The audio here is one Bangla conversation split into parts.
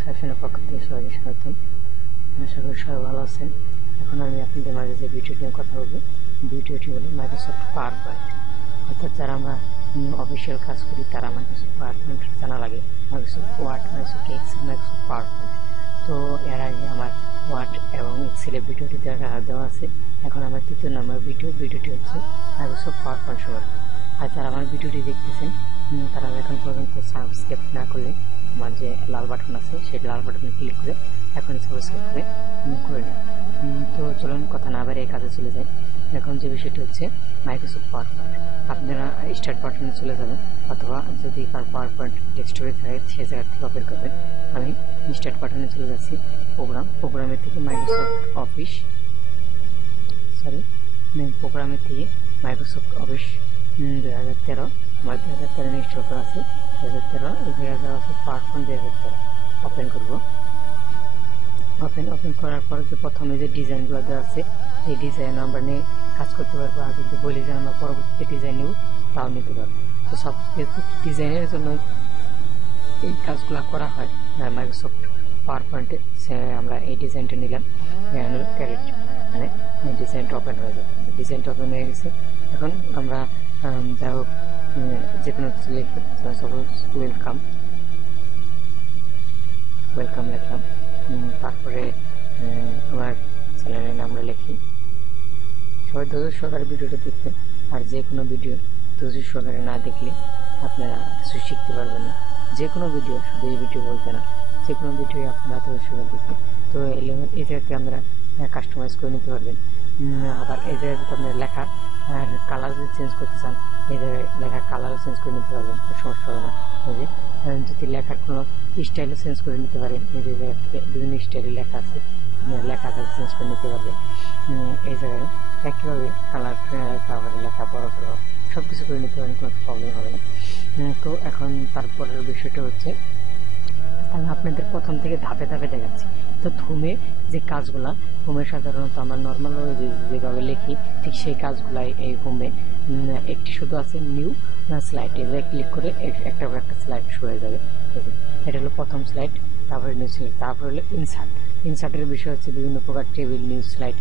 সেশনের পক্ষ থেকে সবাইকে স্বাগতম। আশা করি সবাই ভালো আছেন। এখন আমি আপনাদের মাঝে যে ভিডিওটি নিয়ে কথা বলবো, ভিডিওটি হলো মাইক্রোসফট পাওয়ার পয়েন্ট। অর্থাৎ যারা আমরা অফিসিয়াল কাজ করি তারা মাইক্রোসফট পাওয়ার পয়েন্ট জানা লাগে, Microsoft Word, Microsoft Excel, Microsoft PowerPoint. তো এর আগে আমার ওয়ার্ড এবং এক্সেলের ভিডিওটি দেওয়া আছে। এখন আমার তৃতীয় নম্বর ভিডিওটি হচ্ছে মাইক্রোসফট পাওয়ার পয়েন্ট সম্পর্কে। আর যারা আমার ভিডিওটি দেখতেছেন তারা এখন পর্যন্ত সাবস্ক্রাইব না করলে আমার যে লাল বাটন আছে সেই লাল বাটনে ক্লিক করে এখন সাবস্ক্রাইব করে নিন। তো চলুন কথা না বাড়িয়ে কাজে চলে যাই। এখন যে বিষয়টি হচ্ছে মাইক্রোসফট পাওয়ার পয়েন্ট, আপনারা স্টার্ট বাটনে চলে যাবেন অথবা যদি কার পাওয়ার পয়েন্ট ডেস্কটপে থাকে সেই জায়গা থেকে ওপেন করবেন। আমি স্টার্ট বাটনে চলে যাচ্ছি। প্রোগ্রামের থেকে প্রোগ্রামের থেকে মাইক্রোসফট অফিস 2013 আমার 2013 ইনস্টল করা আছে। 2013 এই জায়গায় আছে পাওয়ার পয়েন্ট 2013 ওপেন করব। ওপেন করার পর যে প্রথমে যে ডিজাইনগুলো দেওয়া আছে এই ডিজাইন আমরা নিয়ে কাজ করতে পারবো। আর যদি বলি যে আমরা পরবর্তীতে ডিজাইন নেব তাও নিতে পারবো। তো সব ডিজাইনের জন্য এই কাজগুলো করা হয় মাইক্রোসফট পাওয়ার পয়েন্টে। আমরা এই ডিজাইনটা নিলাম, ক্যারেট মানে ডিজাইনটা ওপেন হয়ে যাবে। ডিজাইনটা ওপেন হয়ে গেছে। এখন আমরা যাই হোক যে কোনো কিছু লিখি, সাপোজ ওয়েলকাম লিখলাম। তারপরে আমার চ্যানেলের নামটা লিখি। সবাই ধৈর্য সহকারে ভিডিওটা দেখবেন। আর যে কোনো ভিডিও ধৈর্য সহকারে না দেখলে আপনারা কিছু শিখতে পারবেন না। যে কোনো ভিডিও, শুধু এই ভিডিও বলতে না, যে কোনো ভিডিও আপনারা ধৈর্য সহকারে দেখবেন। তো এই জায়গাতে আমরা কাস্টমাইজ করে নিতে পারবেন। আবার এই জায়গায় যদি আপনার লেখা আর কালার যদি চেঞ্জ করতে চান এই জায়গায় লেখার কালারও চেঞ্জ করে নিতে পারবেন, সমস্যা হবে না। যদি লেখার কোনো স্টাইলও চেঞ্জ করে নিতে পারেন, এই জায়গা থেকে বিভিন্ন স্টাইলের লেখা আছে, লেখাটা চেঞ্জ করে নিতে পারবেন। এই জায়গায় একইভাবে কালার, তারপরে লেখা বড় সব কিছু করে নিতে পারেন, কোনো প্রবলেম হবে না। তো এখন তারপরের বিষয়টা হচ্ছে আমি আপনাদের প্রথম থেকে ধাপে ধাপে দেখাচ্ছি। তো থুমে যে কাজগুলা, হোমে সাধারণত আমরা নর্মাল যেভাবে লিখি ঠিক সেই কাজগুলাই এই হোমে একটি শুধু আছে নিউ স্লাইড। এভাবে ক্লিক করে একটা স্লাইড শুরু হয়ে যাবে। এটা হলো প্রথম স্লাইড, তারপরে নিউ স্লাইড, তারপরে হলো ইনসার্টের বিষয় হচ্ছে বিভিন্ন প্রকার টেবিল, নিউ স্লাইড,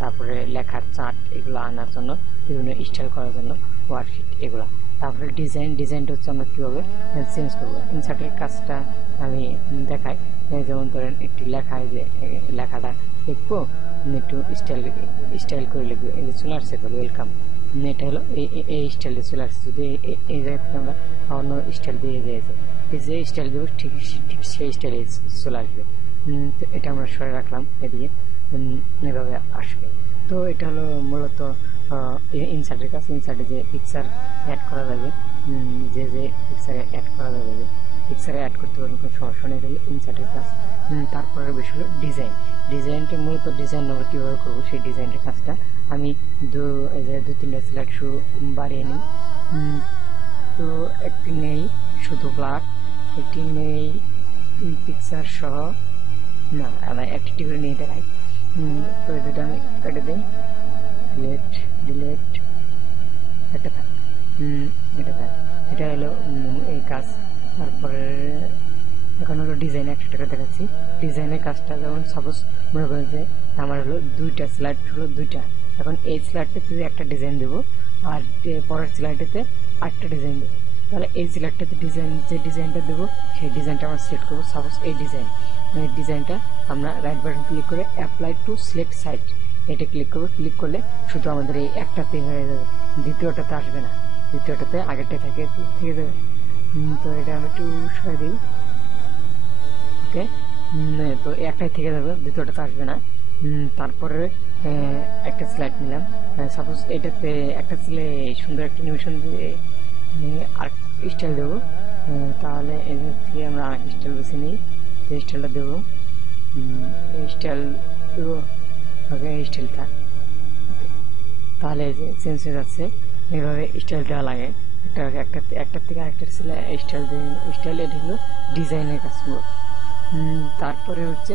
তারপরে লেখার চার্ট, এগুলো আনার জন্য, বিভিন্ন স্টাইল করার জন্য ওয়ার্কশিট এগুলা। তারপরে ডিজাইনটা হচ্ছে আমরা কীভাবে চেঞ্জ করবো। ইনসার্টের কাজটা আমি দেখাই। যেমন ধরেন একটি লেখায় যে লেখাটা লিখবো, একটু স্টাইল করে লিখবো। এই যে চলে আসছে ওয়েলকাম, এটা হলো এই স্টাইলে চলে আসছে। যদি এই জায়গা থেকে আমরা অন্য স্টাইল দিয়ে দিয়েছে, এই যে স্টাইল দেবো ঠিক সেই স্টাইলে চলে আসবে। তো এটা আমরা সরে রাখলাম, এদিকে এভাবে আসবে। তো এটা হলো মূলত ইনসার্টের কাজ। ইনসার্টে যে পিকচার অ্যাড করা যাবে, যে পিকচারে অ্যাড করা যাবে, যে পিকচারে অ্যাড করতে পারবেন, কোনো সমস্যা নেই। এটা হলো ইনসার্টের কাজ। তারপরের বিষয় হলো ডিজাইনটা মূলত ডিজাইন আমরা কীভাবে করবো সেই ডিজাইনের কাজটা আমি দু তিনটা স্লাইড বাড়িয়ে নিই। তো একটি নেই শুধু ব্ল্যাক, একটি নেই পিকচার সহ, না আমরা একটি করে নিয়ে দেখাই। তো এটা আমি কেটে দিই, ডিলেট এটা থাক, এটা হলো এই কাজ। তারপরে এখন হলো ডিজাইন একটা দেখাচ্ছি। ডিজাইনের কাজটা যেমন সাপোজ মনে করেন যে আমার হলো দুইটা স্লাইড, হলো দুইটা। এখন এই স্লাইডটাতে একটা ডিজাইন দেবো আর পরের স্লাইডটাতে আরেকটা ডিজাইন দেবো। তাহলে এই স্লাইডটাতে যে ডিজাইনটা দেবো সেই ডিজাইনটা আমরা সিলেক্ট করবো। সাপোজ এই ডিজাইনটা আমরা রাইট বাটন ক্লিক করে অ্যাপ্লাই টু সিলেক্ট সাইড, এটা ক্লিক করবো। ক্লিক করলে শুধু আমাদের এই একটাতে হয়ে যাবে, দ্বিতীয়টাতে আসবে না, দ্বিতীয়টাতে আগেরটা থেকে যাবে। তো এটা আমি একটু সরে দিই, ওকে। তো একটাই থেকে যাবে, দ্বিতীয়টাতে আসবে না। তারপরে একটা স্লাইড নিলাম, সাপোজ এটাতে একটা সুন্দর একটা নিমেশন দিয়ে আর স্টাইল দেবো। তাহলে এদের থেকে আমরা আর স্টাইল বেছে নিই, যে স্টাইলটা দেবো, স্টাইল দেবো, ওকে স্টাইল থাক। তাহলে এই যে চেঞ্জ হয়ে যাচ্ছে, এইভাবে স্টাইল দেওয়া লাগে। একটা থেকে আরেকটা স্টাইল এটা হলো ডিজাইনের কাজ। তারপরে হচ্ছে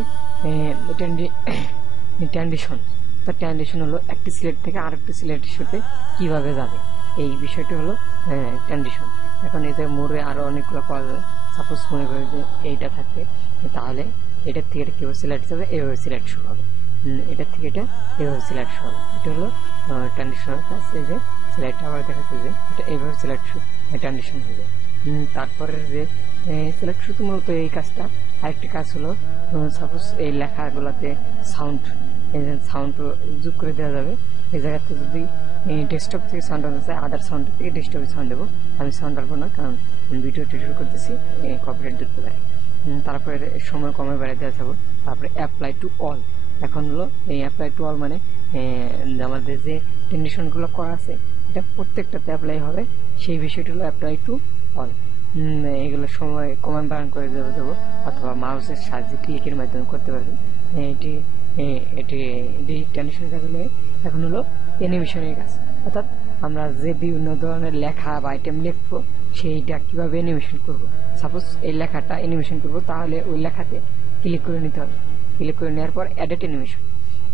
ট্রানজিশন হলো একটি সিলেট থেকে আরেকটি সিলেটের সাথে কিভাবে যাবে, এই বিষয়টা হলো ট্রানজিশন। এখন এতে মোড়ে আরো অনেকগুলো পাওয়া যায়। সাপোজ মনে করে যে এইটা থাকবে, তাহলে এটার থেকে এটা কিভাবে সিলেক্ট হবে, এইভাবে সিলেক্ট শো হবে, এটার থেকে এটা এইভাবে সিলেক্ট শো হবে। এটা হলো ট্রানজিশনের কাজ। এই যে সিলেক্ট আবার দেখাচ্ছে যে এটা এইভাবে সিলেক্ট শো ট্রানজিশন হবে। তারপরে যে সিলেক্ট শো মূলত এই কাজটা। আরেকটি কাজ হলো সাপোজ এই লেখাগুলোতে সাউন্ড যোগ করে দেওয়া যাবে। এই জায়গাতে যদি ডেস্কটপ থেকে সাউন্ড আসছে, আদার সাউন্ড থেকে ডেস্কটপে সাউন্ড দেবো। আমি সাউন্ড আসবো না, কারণ ভিডিও টিউটোরিয়াল করতেছি, কপিরাইট ধরতে পারে। তারপরে সময় কমে বেড়ে দেওয়া যাবো। তারপরে অ্যাপ্লাই টু অল। এখন হলো এই অ্যাপ্লাই টু অল মানে আমাদের যে কন্ডিশনগুলো করা আছে এটা প্রত্যেকটাতে অ্যাপ্লাই হবে, সেই বিষয়টা হলো অ্যাপ্লাই টু অল। এগুলো সময় কমান বাড়ান করে দেবো, অথবা মাউসের সাহায্যে ক্লিকের মাধ্যমে করতে পারবেন। এটি ট্রানজিশনের কাজ হলে এখন হলো অ্যানিমেশনের কাজ, অর্থাৎ আমরা যে বিভিন্ন ধরনের লেখা বা আইটেম লিখবো সেইটা কিভাবে অ্যানিমেশন করব। সাপোজ এই লেখাটা অ্যানিমেশন করব, তাহলে ওই লেখাতে ক্লিক করে নিতে হবে। ক্লিক করে নেওয়ার পর এডিট অ্যানিমেশন।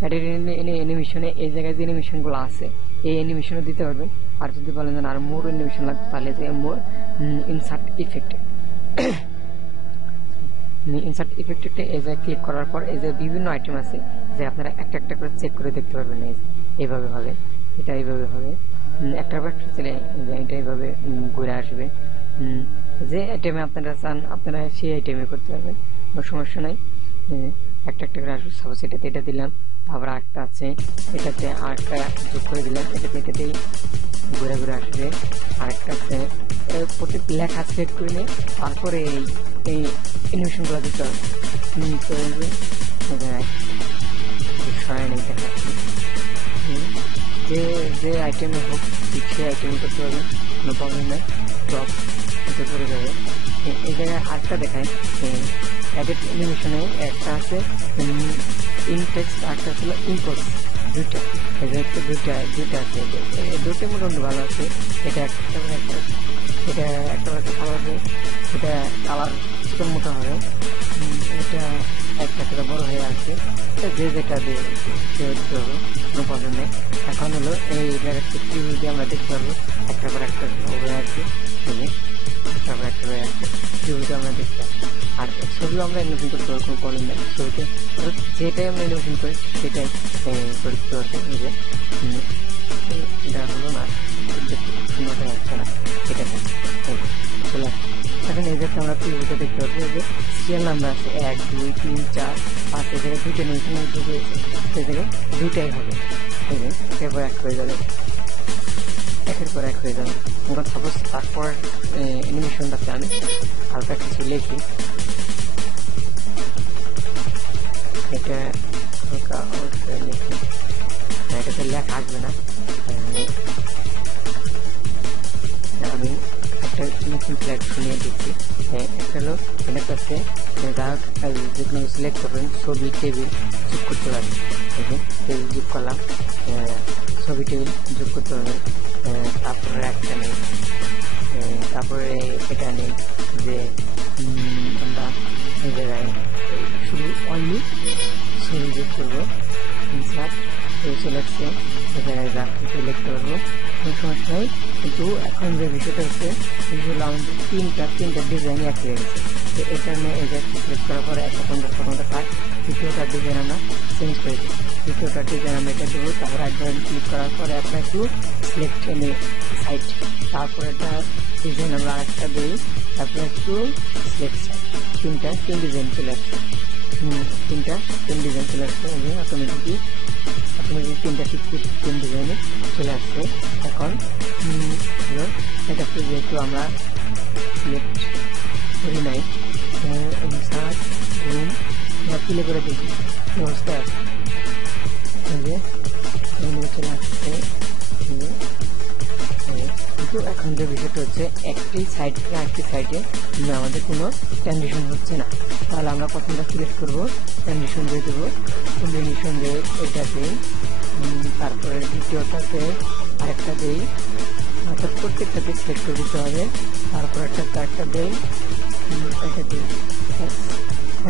এডিট অ্যানিমেশনে এই জায়গায় যে অ্যানিমেশনগুলো আছে এই অ্যানিমেশনও দিতে পারবেন। আর যদি বলেন যে আর মোর অ্যানিমেশন লাগবে, তাহলে যে মোর ইনসার্ট ইফেক্টে এই যে ক্লিক করার পর এই যে বিভিন্ন আইটেম আছে যে আপনারা একটা একটা করে চেক করে দেখতে পারবেন। এইভাবে হবে, এটা এইভাবে হবে, একটার পর একটা চলে এটা এইভাবে ঘুরে আসবে। যে আইটেমে আপনারা চান আপনারা সেই আইটেমে করতে পারবেন, কোনো সমস্যা নাই। একটা একটা করে আসবে। সাপোজ এটাতে এটা দিলাম, তারপর আরেকটা আছে এটাতে আরেকটা যোগ করে দিলাম, এটাতেই ঘুরে ঘুরে আসবে। আরেকটা আছে প্রত্যেক লেখা সিলেক্ট করে নিয়ে তারপরে এই অ্যানিমেশনগুলো দিতে হবে। যে আইটেমে হোক ঠিক সেই আইটেমে করতে হবে, কোনো প্রবলেম নেই। টপ এটা করে যাবে। এই জায়গায় আরেকটা দেখায় এডিট অ্যানিমেশনে একটা আছে ইনটেক্সট, আরেকটা ছিল ইম্পোজ। দুইটা আছে, দুটো মোটামুটি ভালো আছে। এটা একটা ভালো আছে, এটা কালার ছোট মোটা হবে, এটা একটা বড় হয়ে আসবে। যেটা দিয়ে দিতে হবে, কোনো প্রবলেম নেই। এখন হলো এই জায়গাতে টিভি আমরা দেখতে পারবো একটা পর একটা হয়ে আসবে, একটা পর একটা হয়ে আসবে, টিভিতে আমরা দেখতে পাবো। আর ছবিও আমরা অ্যানিমেশন করতে পারবো, কোনো প্রবলেম নেই। ছবিতে যেটাই আমরা অ্যানিমেশন করি সেটাই করতে পারবো। এটা হলো না, সুন্দরটা হচ্ছে না, এটা চলে আসছে। এখন এই যে আমরা টিভিতে দেখতে পাবো যে সিরিয়াল নাম্বার আছে 1 2 3 4 5, এই জায়গায় দুইটা অ্যানিমেশন হয়েছে, সেই জায়গায় দুইটাই হবে। একের পর এক হয়ে যাবে, একের পর এক হয়ে যাবে। আমরা সাপোজ তারপর অ্যানিমেশনটাতে আমি হালকা কিছু লিখি, এটা হালকা অবশ্যই লিখি, এটাতে লেখা আসবে না। আমি একটা নতুন ফ্ল্যাগ শুনিয়ে দিচ্ছি। একটা হলো এটার কাছে যেগুলো সিলেক্ট করবেন ছবি টেবিল যোগ করতে পারবেন। টেবিল যোগ করলাম, ছবি টেবিল যোগ করতে পারবেন। তারপরে একটা নেই, তারপরে এটা নেই যে আমরা এই জায়গায় শুধু অনলি ছবি যোগ করবো। চলে আসছে, এই জায়গায় যা কিছু লিখতে পারবো, কোনো সমস্যা নেই। কিন্তু এখন যে বিষয়টা হচ্ছে বিষয়গুলো আমাদের তিনটা ডিজাইন এক হয়ে গেছে। তো এটা নিয়ে এই যে সিলেক্ট করার পরে প্রথমটা কাজ, দ্বিতীয়টার ডিজাইন আমরা চেঞ্জ করে দিই। দ্বিতীয়টার ডিজাইন আমরা এটা দেবো, তারপরে একবার ক্লিক করার পরে অ্যাপ্লাই টু সিলেক্ট এনে সাইট, তারপরে একটা ডিজাইন আমরা আরেকটা দিই, অ্যাপ্লাই টু সিলেক্ট সাইট। তিন ডিজাইন চলে আসছে, তিন ডিজাইন চলে আসছে। অটোমেটিক তিনটা তিন ডিজাইনে চলে আসছে। এখন এটাকে যেহেতু আমরা সিলেক্ট করি নাই, রুম প্লে করে দেখি অবস্থা আছে, চলে আসছে। কিন্তু এখন যে বিষয়টা হচ্ছে একটি সাইড থেকে আরেকটি সাইডে আমাদের কোনো ট্রানজিশন হচ্ছে না। তাহলে আমরা প্রথমটা সিলেক্ট করবো, ট্রানজিশন দিয়ে দেবো, ট্রানজিশন দিয়ে এটা দিই, তারপরে দ্বিতীয়টাতে আরেকটা দিই, অর্থাৎ প্রত্যেকটাতে সিলেক্ট করে দিতে হবে। তারপর একটা দিই, এটা দিই।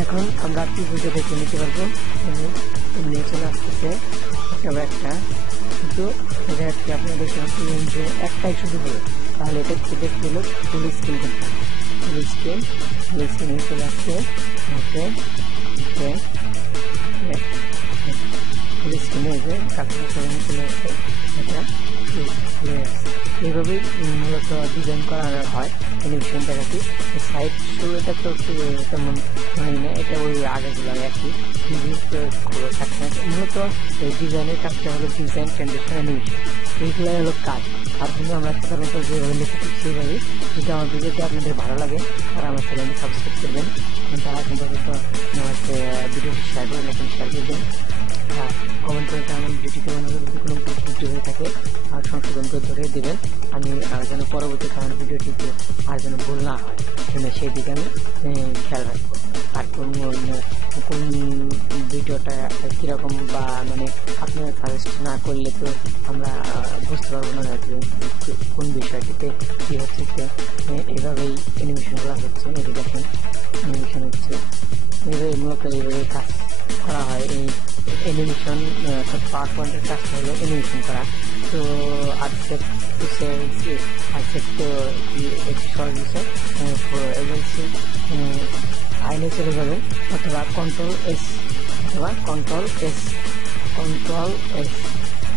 এখন আমরা টিভিতে দেখে নিতে পারবো, নিয়ে চলে আসতেছে একটা। কিন্তু আপনারা দেখতে পাচ্ছেন যে একটাই শুধু হলো, তাহলে এটা দেখতে হলো ফুল স্ক্রিন করতে হবে। ফুল স্ক্রিনে চলে আসছে। ওকে ওকে ওকে ফুল স্ক্রিনে যে কাজটা চলে আসছে, এটা এইভাবেই মূলত ডিজাইন করা হয় অ্যানিমেশন দেখাচ্ছি। সাইড শো এটা তো তেমন হয় না, এটা ওই আগেগুলো একই মূলত এই ডিজাইনের কাজটা হলো ডিজাইন ট্রানজিশন অ্যানিমেশন, এইগুলাই হলো কাজ। তার জন্য আমরা সাধারণত যেভাবে লিখেছি সেইভাবেই। যদি আমার ভিডিওটি আপনাদের ভালো লাগে তারা আমার চ্যানেলটি সাবস্ক্রাইব করবেন, তারা কিন্তু ভিডিওটি শেয়ার করবেন, এখন শেয়ার করবেন, কমেন্ট করে আমার ভিডিওটি কেমন হলে যদি কোনো ভিডিও হয়ে থাকে আর সংশোধন করে ধরে দেবেন, আমি যেন পরবর্তী কারণ ভিডিওটিতে আর যেন ভুল না হয় সেই দিকে আমি খেয়াল রাখবো। আর কোন ভিডিওটা কীরকম বা মানে আপনারা সাজেস্ট না করলে তো আমরা বুঝতে পারবো না কোন বিষয়টিতে কী হচ্ছে। এভাবেই অ্যানিমেশনগুলো হচ্ছে, এই দেখেন অ্যানিমেশন হচ্ছে, এইভাবে মূলত এইভাবে কাজ করা হয়। এই অ্যানিমেশন পাওয়ার পয়েন্টের কাজটা হলো অ্যানিমেশন করা। তো একটি সহজ বিষয় এজেন্সি আইনে চলে যাবেন, অথবা কন্ট্রোল এস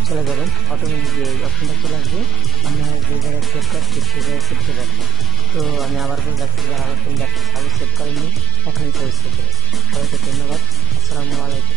চলে যাবেন, অটোমেটিক এই অপশনটা চলে আসবে। আপনার যে জায়গায় সেভ করছি সেই জায়গায় সেভ করে রাখবেন। তো আমি আবার বলে রাখছি, যারা সাবস্ক্রাইব করেননি এখনই সাবস্ক্রাইব করবেন। সবাইকে ধন্যবাদ। আসসালামু আলাইকুম।